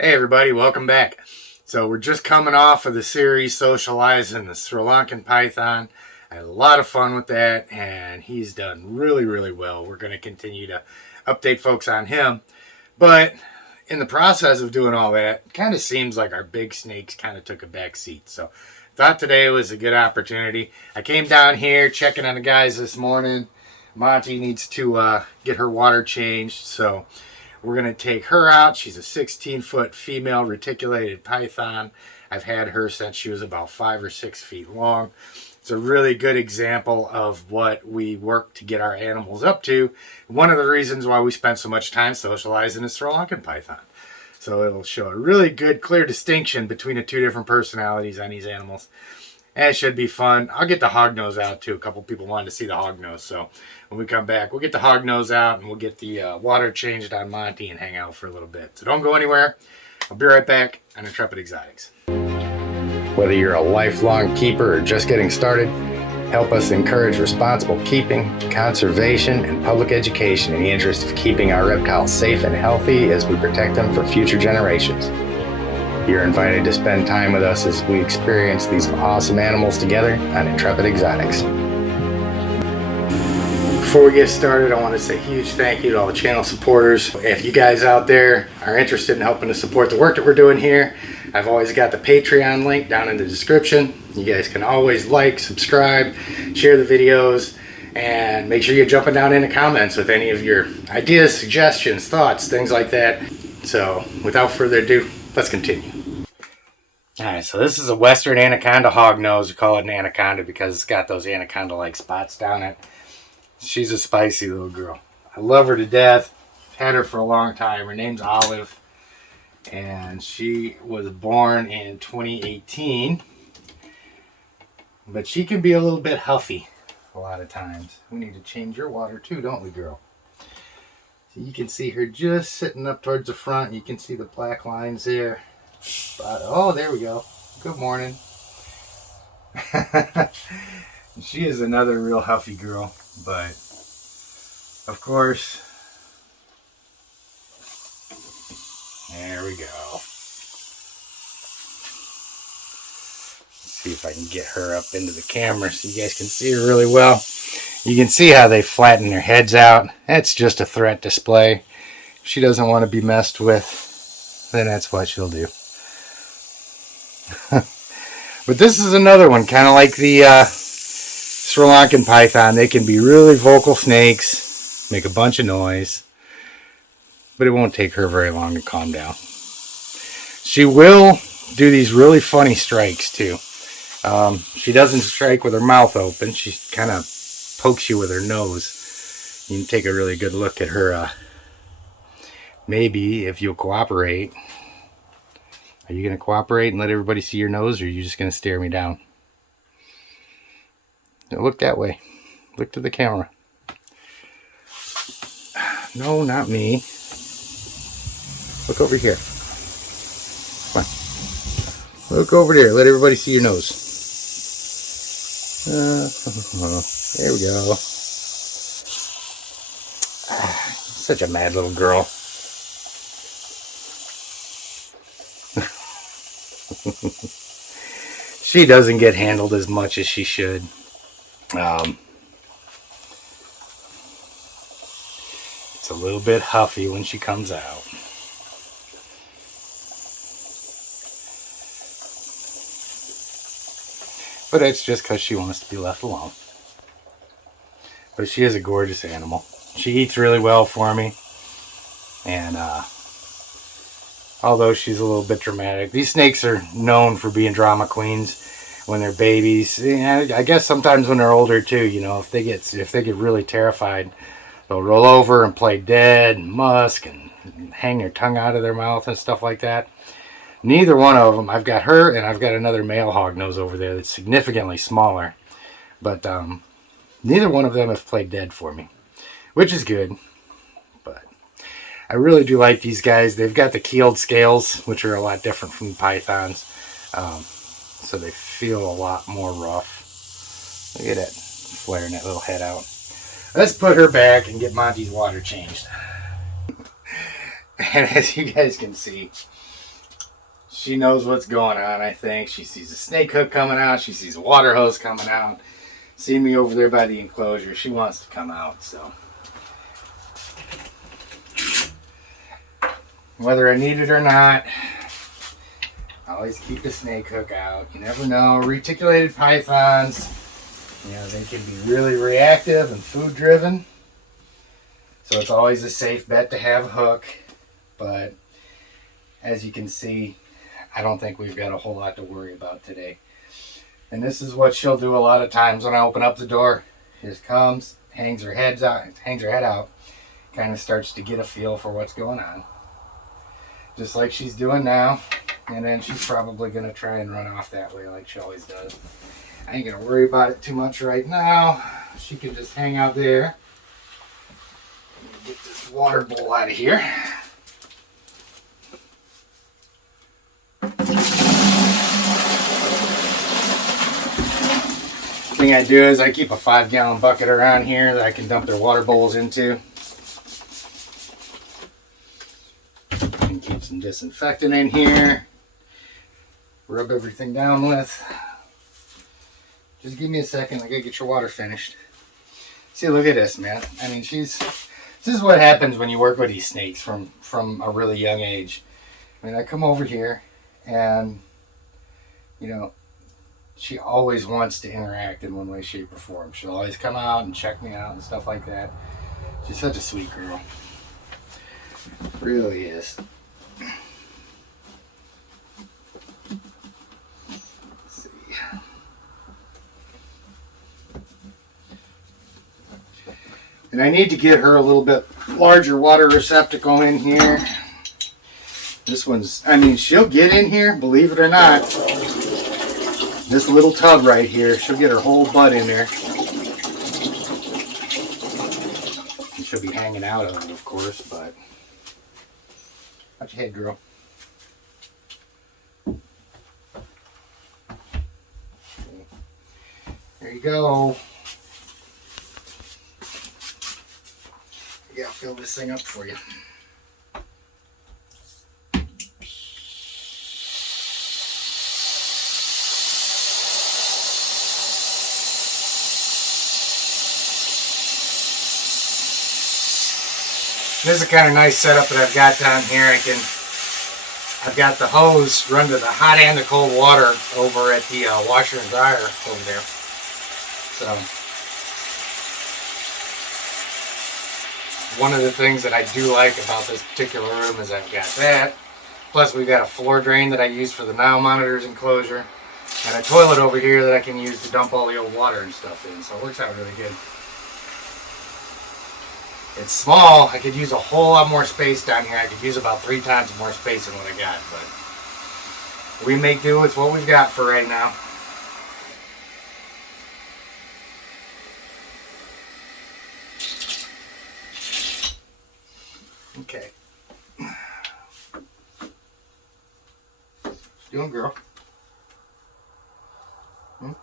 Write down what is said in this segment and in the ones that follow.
Hey everybody, welcome back. So we're just coming off of the series Socializing, the Sri Lankan Python. I had a lot of fun with that and he's done really well. We're going to continue to update folks on him. But in the process of doing all that, it kind of seems like our big snakes kind of took a back seat. So I thought today was a good opportunity. I came down here checking on the guys this morning. Monty needs to get her water changed, so we're going to take her out. She's a 16-foot female reticulated python. I've had her since she was about 5 or 6 feet long. It's a really good example of what we work to get our animals up to. One of the reasons why we spend so much time socializing is Sri Lankan Python. So it'll show a really good, clear distinction between the two different personalities on these animals. And it should be fun. I'll get the hognose out too. A couple people wanted to see the hognose. So when we come back, we'll get the hognose out and we'll get the water changed on Monty and hang out for a little bit. So don't go anywhere. I'll be right back on Intrepid Exotics. Whether you're a lifelong keeper or just getting started, help us encourage responsible keeping, conservation, and public education in the interest of keeping our reptiles safe and healthy as we protect them for future generations. You're invited to spend time with us as we experience these awesome animals together on Intrepid Exotics. Before we get started, I want to say a huge thank you to all the channel supporters. If you guys out there are interested in helping to support the work that we're doing here, I've always got the Patreon link down in the description. You guys can always like, subscribe, share the videos, and make sure you're jumping down in the comments with any of your ideas, suggestions, thoughts, things like that. So without further ado, let's continue. Alright, so this is a Western Anaconda hognose. We call it an anaconda because it's got those anaconda-like spots down it. She's a spicy little girl. I love her to death. Had her for a long time. Her name's Olive. And she was born in 2018. But she can be a little bit huffy a lot of times. We need to change your water too, don't we, girl? So you can see her just sitting up towards the front. You can see the black lines there. Oh, there we go. Good morning. She is another real huffy girl, but of course, there we go. Let's see if I can get her up into the camera so you guys can see her really well. You can see how they flatten their heads out. That's just a threat display. If she doesn't want to be messed with, then that's what she'll do. But this is another one, kind of like the Sri Lankan Python. They can be really vocal snakes, make a bunch of noise, but it won't take her very long to calm down. She will do these really funny strikes too. She doesn't strike with her mouth open. She kind of pokes you with her nose. You can take a really good look at her. Maybe if you'll cooperate. Are you going to cooperate and let everybody see your nose, or are you just going to stare me down? Now look that way. Look to the camera. No, not me. Look over here. Come on. Look over there. Let everybody see your nose. There we go. Such a mad little girl. She doesn't get handled as much as she should. It's a little bit huffy when she comes out. But it's just because she wants to be left alone. But she is a gorgeous animal. She eats really well for me. And although she's a little bit dramatic. These snakes are known for being drama queens when they're babies. And I guess sometimes when they're older too, you know, if they get really terrified, they'll roll over and play dead and musk and hang their tongue out of their mouth and stuff like that. Neither one of them. I've got her and I've got another male hognose over there that's significantly smaller. But neither one of them have played dead for me, which is good. I really do like these guys. They've got the keeled scales, which are a lot different from the pythons. So they feel a lot more rough. Look at that, flaring that little head out. Let's put her back and get Monty's water changed. And as you guys can see, She knows what's going on, I think. She sees a snake hook coming out. She sees a water hose coming out. See me over there by the enclosure. She wants to come out, so. Whether I need it or not, I always keep the snake hook out. You never know. Reticulated pythons, you know, they can be really reactive and food driven. So it's always a safe bet to have a hook. But as you can see, I don't think we've got a whole lot to worry about today. And this is what she'll do a lot of times when I open up the door. She just comes, hangs her head out, kind of starts to get a feel for what's going on. Just like she's doing now. And then she's probably going to try and run off that way like she always does. I ain't going to worry about it too much right now. She can just hang out there. Get this water bowl out of here. Thing I do is I keep a 5-gallon bucket around here that I can dump their water bowls into. And keep some disinfectant in here. Rub everything down with. Just give me a second. I gotta get your water finished. See, look at this, man. I mean, this is what happens when you work with these snakes from a really young age. I mean, I come over here and, you know, she always wants to interact in one way, shape, or form. She'll always come out and check me out and stuff like that. She's such a sweet girl. Really is. Let's see. And I need to get her a little bit larger water receptacle in here. This one's, I mean, she'll get in here, believe it or not. This little tub right here, she'll get her whole butt in there. And she'll be hanging out of it, of course, but. Watch your head, girl. There you go. Yeah, I'll fill this thing up for you. This is a kind of nice setup that I've got down here. I've got the hose run to the hot and the cold water over at the washer and dryer over there. So one of the things that I do like about this particular room is I've got that. Plus we've got a floor drain that I use for the Nile monitors enclosure. And a toilet over here that I can use to dump all the old water and stuff in. So it works out really good. It's small. I could use a whole lot more space down here. I could use about 3 times more space than what I got, but we make do with what we've got for right now. Okay. What you doing, girl? What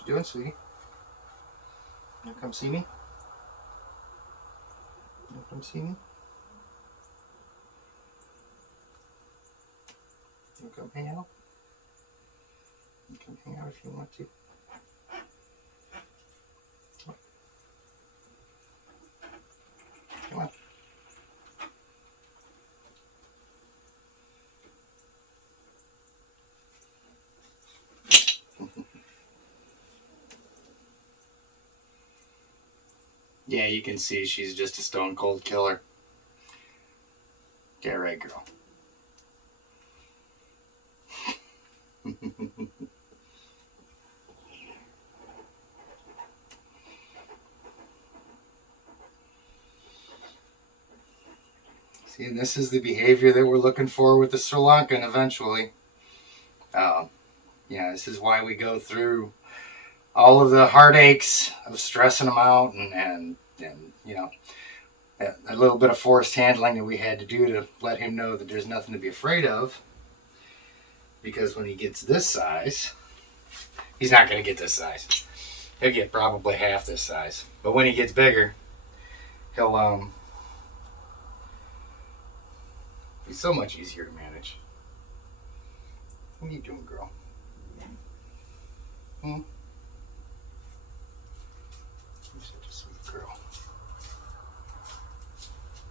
you doing, sweetie? You come see me? You come see me? You come hang out? You come hang out if you want to. Come on. Yeah, you can see she's just a stone cold killer. Get right, girl. See, and this is the behavior that we're looking for with the Sri Lankan eventually. Yeah, this is why we go through all of the heartaches of stressing them out and you know, a little bit of forced handling that we had to do to let him know that there's nothing to be afraid of. Because when he gets this size, he's not going to get this size. He'll get probably half this size. But when he gets bigger, he'll be so much easier to manage. What are you doing, girl? Hmm? You're such a sweet girl.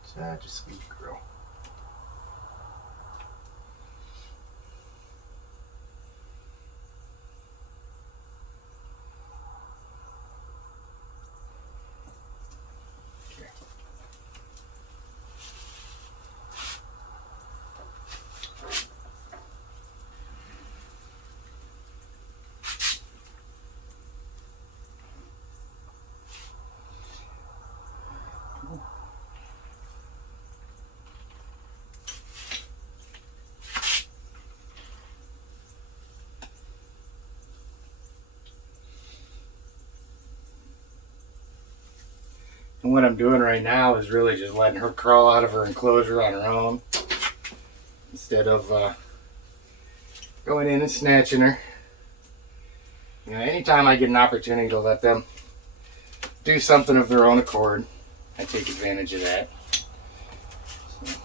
Such a sweet girl. And what I'm doing right now is really just letting her crawl out of her enclosure on her own instead of going in and snatching her. You know, anytime I get an opportunity to let them do something of their own accord, I take advantage of that. So,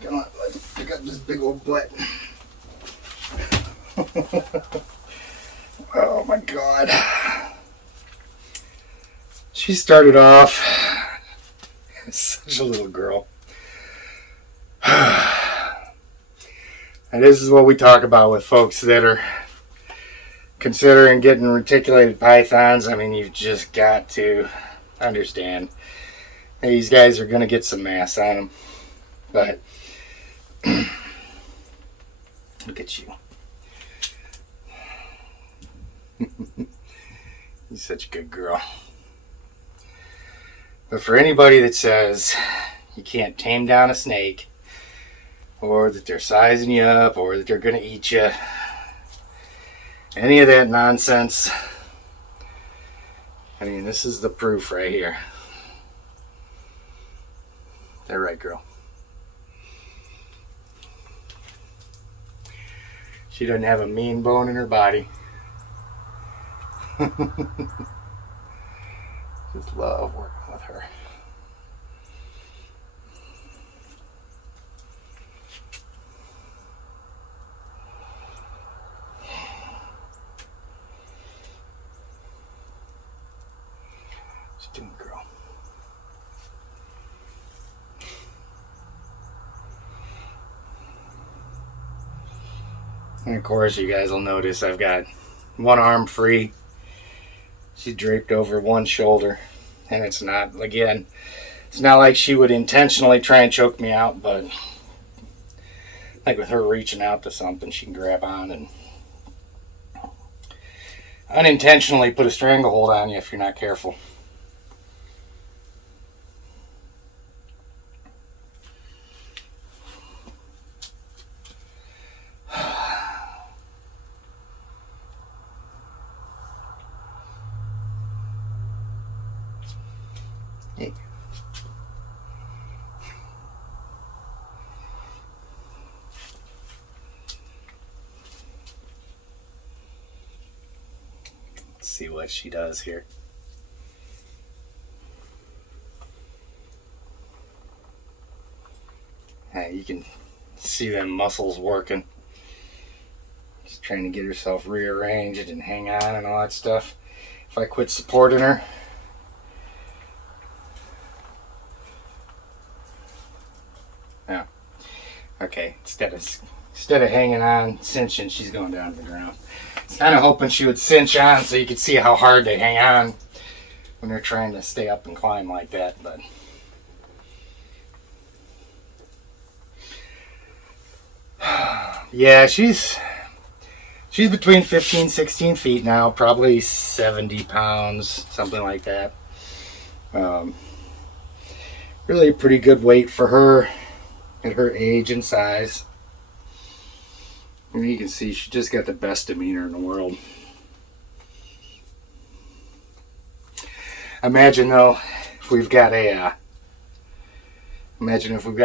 come on, let's pick up this big old butt. Oh my God. She started off as such a little girl. And this is what we talk about with folks that are considering getting reticulated pythons. I mean, you've just got to understand these guys are going to get some mass on them. But look at you. You're such a good girl. But for anybody that says you can't tame down a snake, or that they're sizing you up, or that they're going to eat you, any of that nonsense, I mean, this is the proof right here. They're right, girl. She doesn't have a mean bone in her body. Just love working with her. She's doing a girl. And of course, you guys will notice I've got one arm free. She's draped over one shoulder, and it's not, again, it's not like she would intentionally try and choke me out, but like with her reaching out to something, she can grab on and unintentionally put a stranglehold on you if you're not careful. Hey. Let's see what she does here. Hey, you can see them muscles working. She's trying to get herself rearranged and hang on and all that stuff. If I quit supporting her, yeah. Okay, instead of hanging on, cinching, she's going down to the ground. I was kind of hoping she would cinch on so you could see how hard they hang on when they're trying to stay up and climb like that, but yeah, she's between 15, 16 feet now, probably 70 pounds, something like that. Really a pretty good weight for her at her age and size. And you can see she just got the best demeanor in the world. Imagine though, if we've got a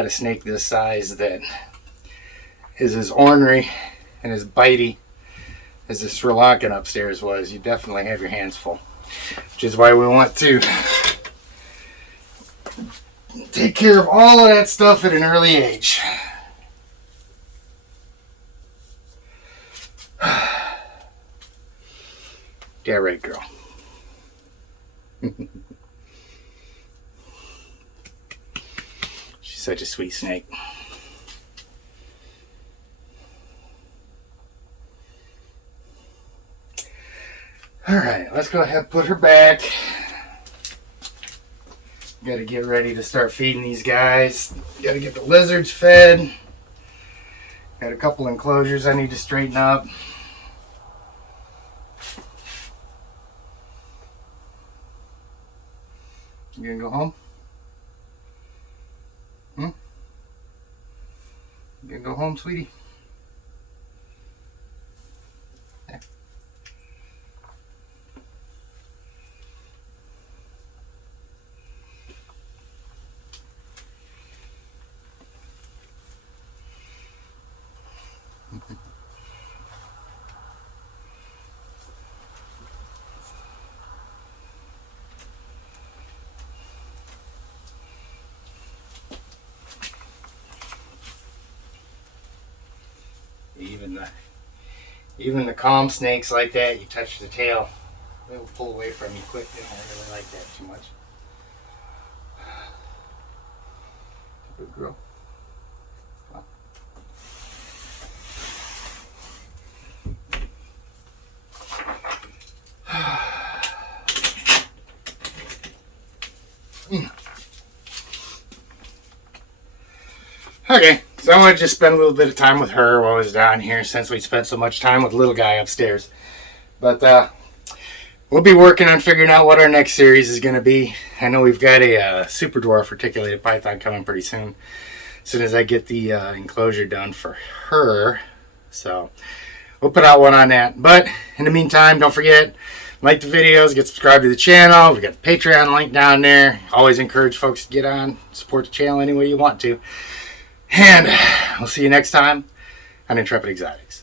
snake this size that is as ornery and as bitey as the Sri Lankan upstairs was, you definitely have your hands full. Which is why we want to take care of all of that stuff at an early age. Yeah, right, girl. She's such a sweet snake. Alright, let's go ahead and put her back. Got to get ready to start feeding these guys. Got to get the lizards fed. Got a couple enclosures I need to straighten up. You gonna go home? You gonna go home, sweetie? Yeah. Even the calm snakes like that, you touch the tail, they'll pull away from you quick. They don't really like that too much. Good girl. Okay, so I want to just spend a little bit of time with her while I was down here since we spent so much time with little guy upstairs. But we'll be working on figuring out what our next series is going to be. I know we've got a super dwarf reticulated python coming pretty soon. As soon as I get the enclosure done for her. So we'll put out one on that. But in the meantime, don't forget, like the videos, get subscribed to the channel. We've got the Patreon link down there. Always encourage folks to get on, support the channel any way you want to. And we'll see you next time on Intrepid Exotics.